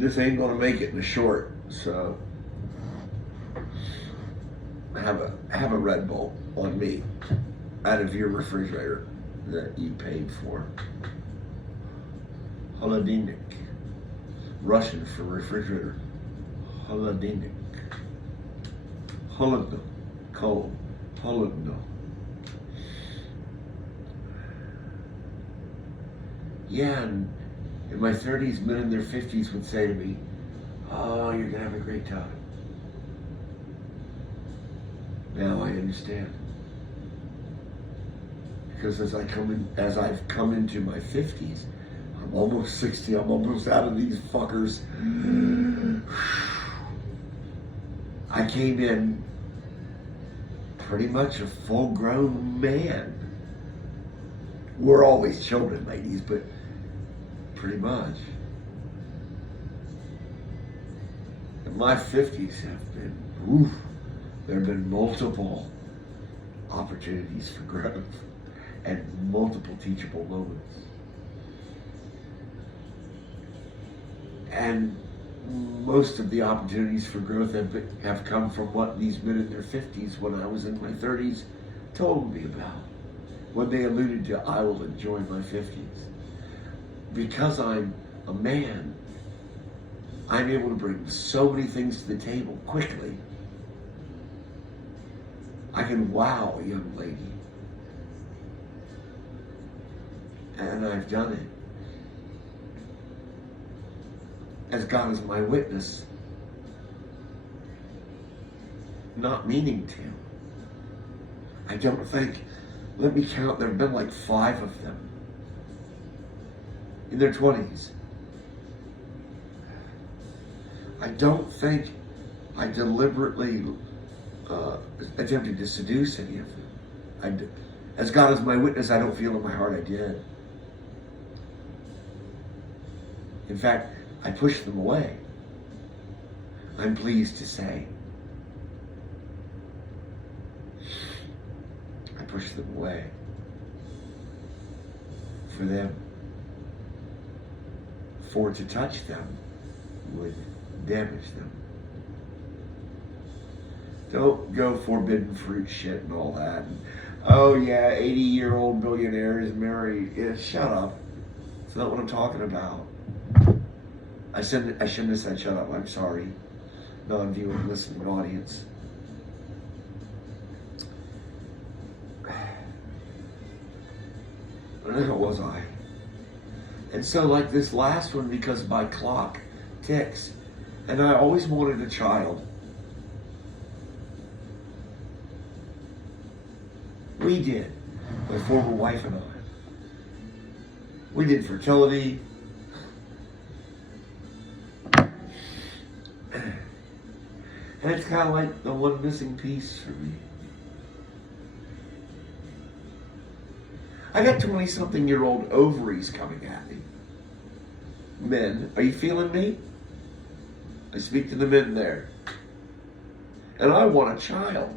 This ain't gonna make it in the short, so have a Red Bull on me out of your refrigerator that you paid for. Holodilnik. Russian for refrigerator. Holodilnik. Holodno. Cold. Holodno. Yeah, and in my 30s, men in their 50s would say to me, "Oh, you're gonna have a great time." Now I understand. Because as I've come into my 50s, I'm almost 60, I'm almost out of these fuckers. I came in pretty much a full-grown man. We're always children, ladies, but pretty much. And my 50s have been, there have been multiple opportunities for growth and multiple teachable moments. And most of the opportunities for growth have come from what these men in their 50s, when I was in my 30s, told me about. When they alluded to, I will enjoy my 50s. Because I'm a man, I'm able to bring so many things to the table quickly. I can wow a young lady. And I've done it. As God is my witness, not meaning to. I don't think, let me count, there have been like 5 of them in their 20s. I don't think I deliberately attempted to seduce any of them. As God is my witness, I don't feel in my heart I did. In fact, I pushed them away. I'm pleased to say. I pushed them away. For them. For to touch them would damage them. Don't go forbidden fruit shit and all that. And, oh yeah, 80-year-old billionaire is married. Yeah, shut up. It's not what I'm talking about. I shouldn't have said shut up. I'm sorry. Non-viewing, listening audience. Where was I? And so like this last one, because my clock ticks, and I always wanted a child. We did, my former wife and I. We did fertility. And it's kind of like the one missing piece for me. I got 20-something-year-old ovaries coming at me. Men, are you feeling me? I speak to the men there. And I want a child.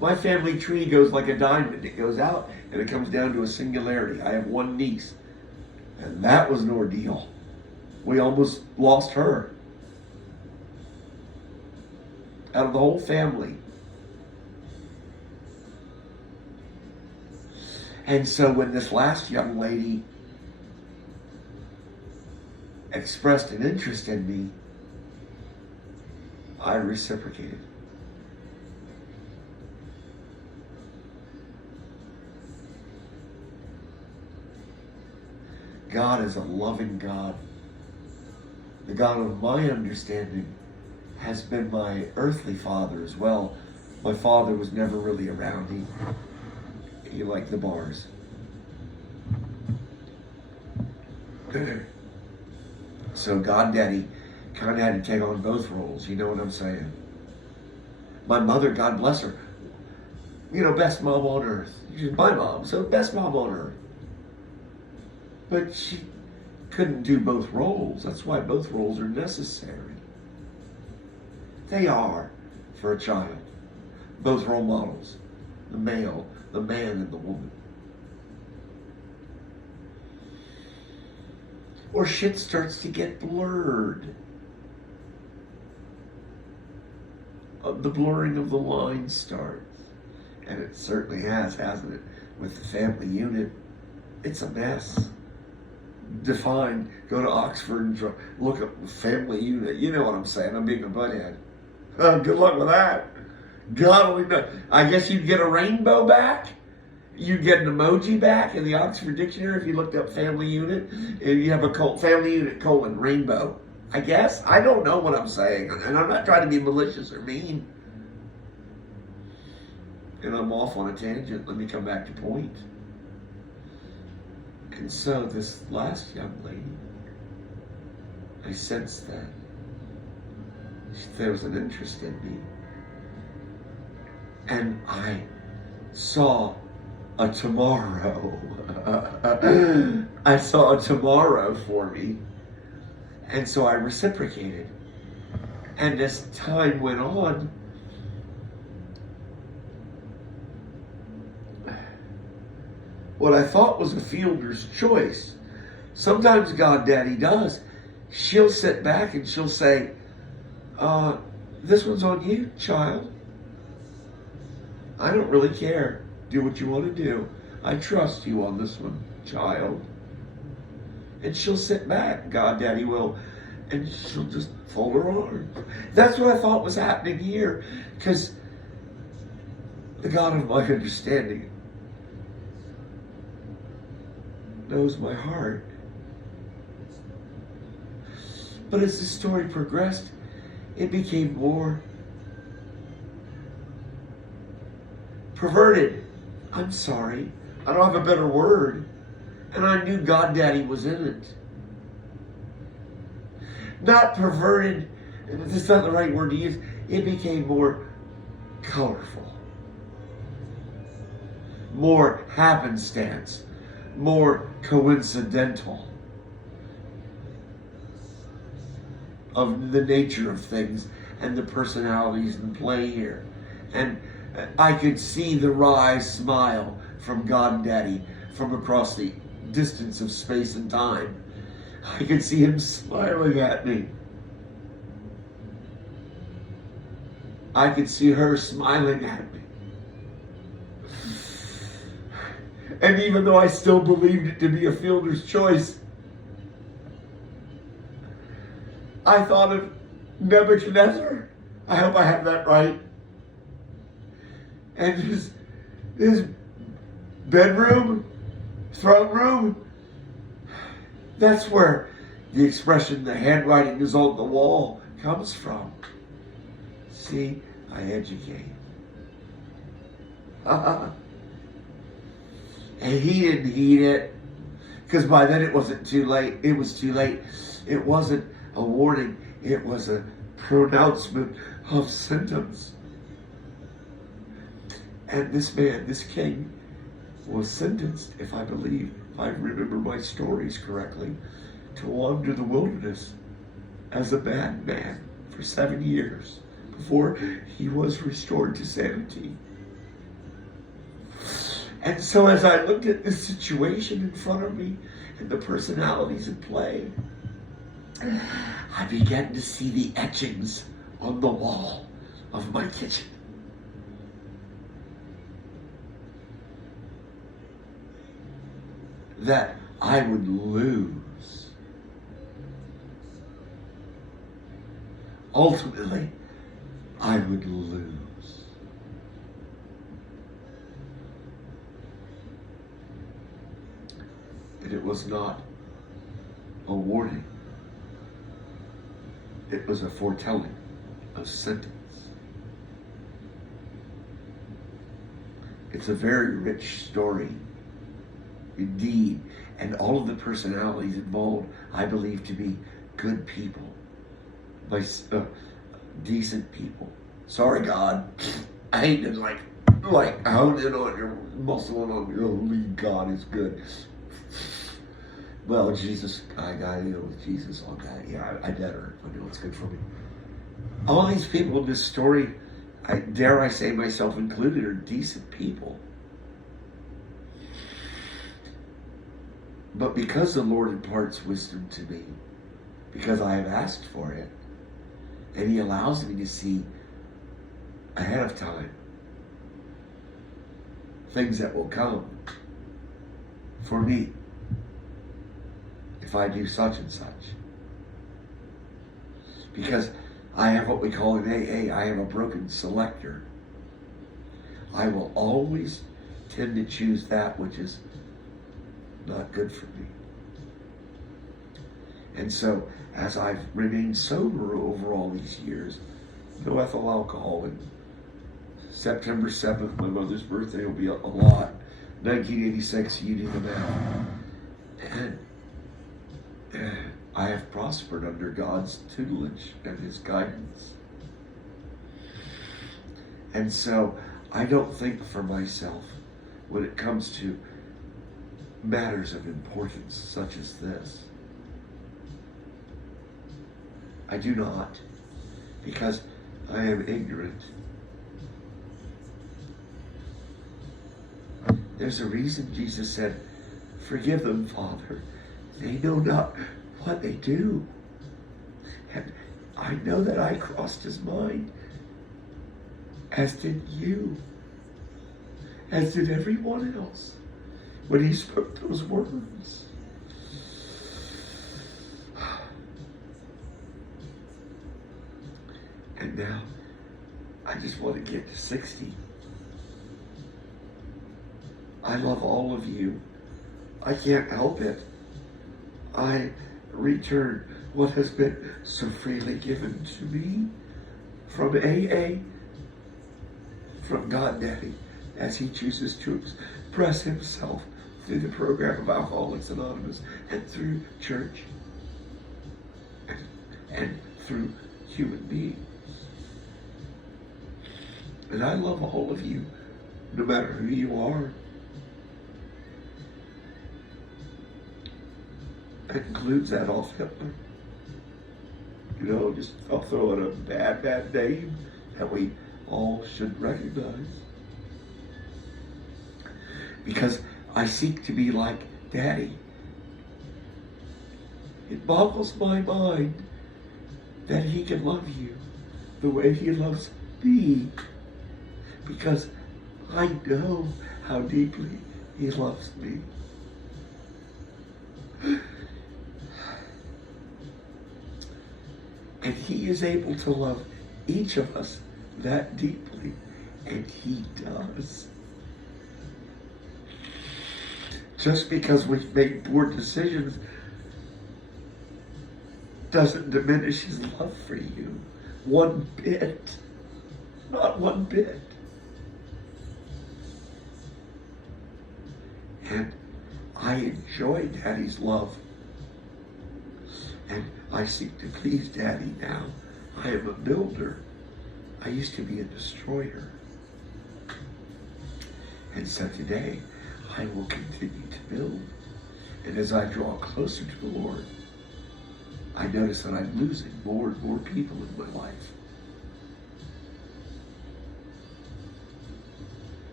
My family tree goes like a diamond. It goes out and it comes down to a singularity. I have one niece. And that was an ordeal. We almost lost her. Out of the whole family. And so when this last young lady expressed an interest in me, I reciprocated. God is a loving God. The God of my understanding has been my earthly father as well. My father was never really around. He liked the bars. So God Daddy kind of had to take on both roles. You know what I'm saying? My mother, God bless her, best mom on earth. She's my mom, so best mom on earth. But she couldn't do both roles. That's why both roles are necessary. They are for a child. Both role models. The male, the man, and the woman. or shit starts to get blurred. The blurring of the line starts. And it certainly has, hasn't it? With the family unit, it's a mess. Define, go to Oxford and look up the family unit. You know what I'm saying. I'm being a butthead. Good luck with that. God only knows. I guess you'd get a rainbow back. You'd get an emoji back in the Oxford Dictionary if you looked up family unit. And you have a family unit : rainbow. I guess. I don't know what I'm saying. And I'm not trying to be malicious or mean. And I'm off on a tangent. Let me come back to point. And so this last young lady, I sensed that there was an interest in me. And I saw a tomorrow. I saw a tomorrow for me. And so I reciprocated. And as time went on, what I thought was a fielder's choice, sometimes God Daddy does. She'll sit back and she'll say, this one's on you, child. I don't really care. Do what you want to do. I trust you on this one, child. And she'll sit back, God Daddy will, and she'll just fold her arms. That's what I thought was happening here, because the God of my understanding knows my heart. But as the story progressed, it became more perverted. I'm sorry. I don't have a better word. And I knew God Daddy was in it. Not perverted, that's not the right word to use. It became more colorful. More happenstance. More coincidental. Of the nature of things and the personalities in play here. And I could see the wry smile from God Daddy from across the distance of space and time. I could see him smiling at me. I could see her smiling at me. And even though I still believed it to be a fielder's choice, I thought of Nebuchadnezzar. I hope I have that right. And his bedroom, throne room, that's where the expression, the handwriting is on the wall, comes from. See, I educate. And he didn't heed it, because by then it wasn't too late. It was too late. It wasn't a warning. It was a pronouncement of sentence. And this man, this king, was sentenced, if I remember my stories correctly, to wander the wilderness as a bad man for 7 years before he was restored to sanity. And so as I looked at this situation in front of me and the personalities at play, I began to see the etchings on the wall of my kitchen. That I would lose. Ultimately, I would lose. And it was not a warning. It was a foretelling, a sentence. It's a very rich story. Indeed, and all of the personalities involved, I believe to be good people, decent people. Sorry, God, I hate to like hone in on your muscle and on your lead. God is good. Well, Jesus, I got to deal with Jesus on that. Yeah, I better. I know it's good for me. All these people in this story, dare I say myself included, are decent people. But because the Lord imparts wisdom to me, because I have asked for it, and He allows me to see ahead of time things that will come for me if I do such and such. Because I have what we call in AA, I have a broken selector. I will always tend to choose that which is not good for me. And so, as I've remained sober over all these years, no ethyl alcohol, and September 7th, my mother's birthday, will be a lot. 1986, you do the math. And I have prospered under God's tutelage and His guidance. And so, I don't think for myself when it comes to matters of importance such as this. I do not, because I am ignorant. There's a reason Jesus said, "Forgive them, Father. They know not what they do." And I know that I crossed His mind, as did you, as did everyone else, when He spoke those words. And now, I just want to get to 60. I love all of you. I can't help it. I return what has been so freely given to me from AA, from God Daddy, as He chooses to express Himself through the program of Alcoholics Anonymous and through church and through human beings. And I love all of you, no matter who you are. That includes Adolf Hitler. You know, just I'll throw in a bad name that we all should recognize. Because I seek to be like Daddy. It boggles my mind that He can love you the way He loves me. Because I know how deeply He loves me. And He is able to love each of us that deeply. And He does. Just because we've made poor decisions doesn't diminish His love for you one bit. Not one bit. And I enjoy Daddy's love. And I seek to please Daddy now. I am a builder. I used to be a destroyer. And so today, I will continue to build. And as I draw closer to the Lord, I notice that I'm losing more and more people in my life.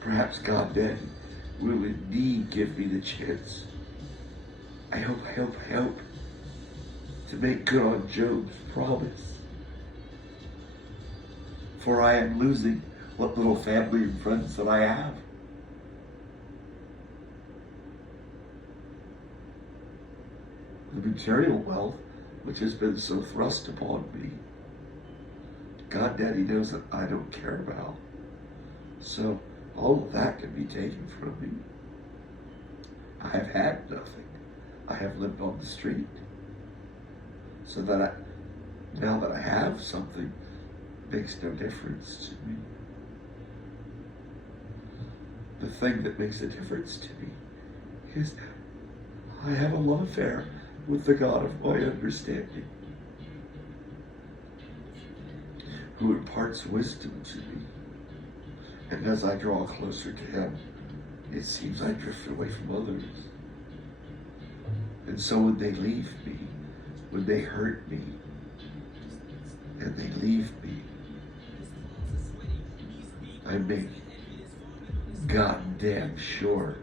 Perhaps God then will indeed give me the chance. I hope to make good on Job's promise. For I am losing what little family and friends that I have. The material wealth which has been so thrust upon me, God Daddy knows that I don't care about. So all of that can be taken from me. I have had nothing. I have lived on the street. So that now that I have something, makes no difference to me. The thing that makes a difference to me is I have a love affair with the God of my understanding, who imparts wisdom to me. And as I draw closer to Him, it seems I drift away from others. And so when they leave me, when they hurt me, and they leave me, I make goddamn sure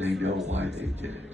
they know why they did it.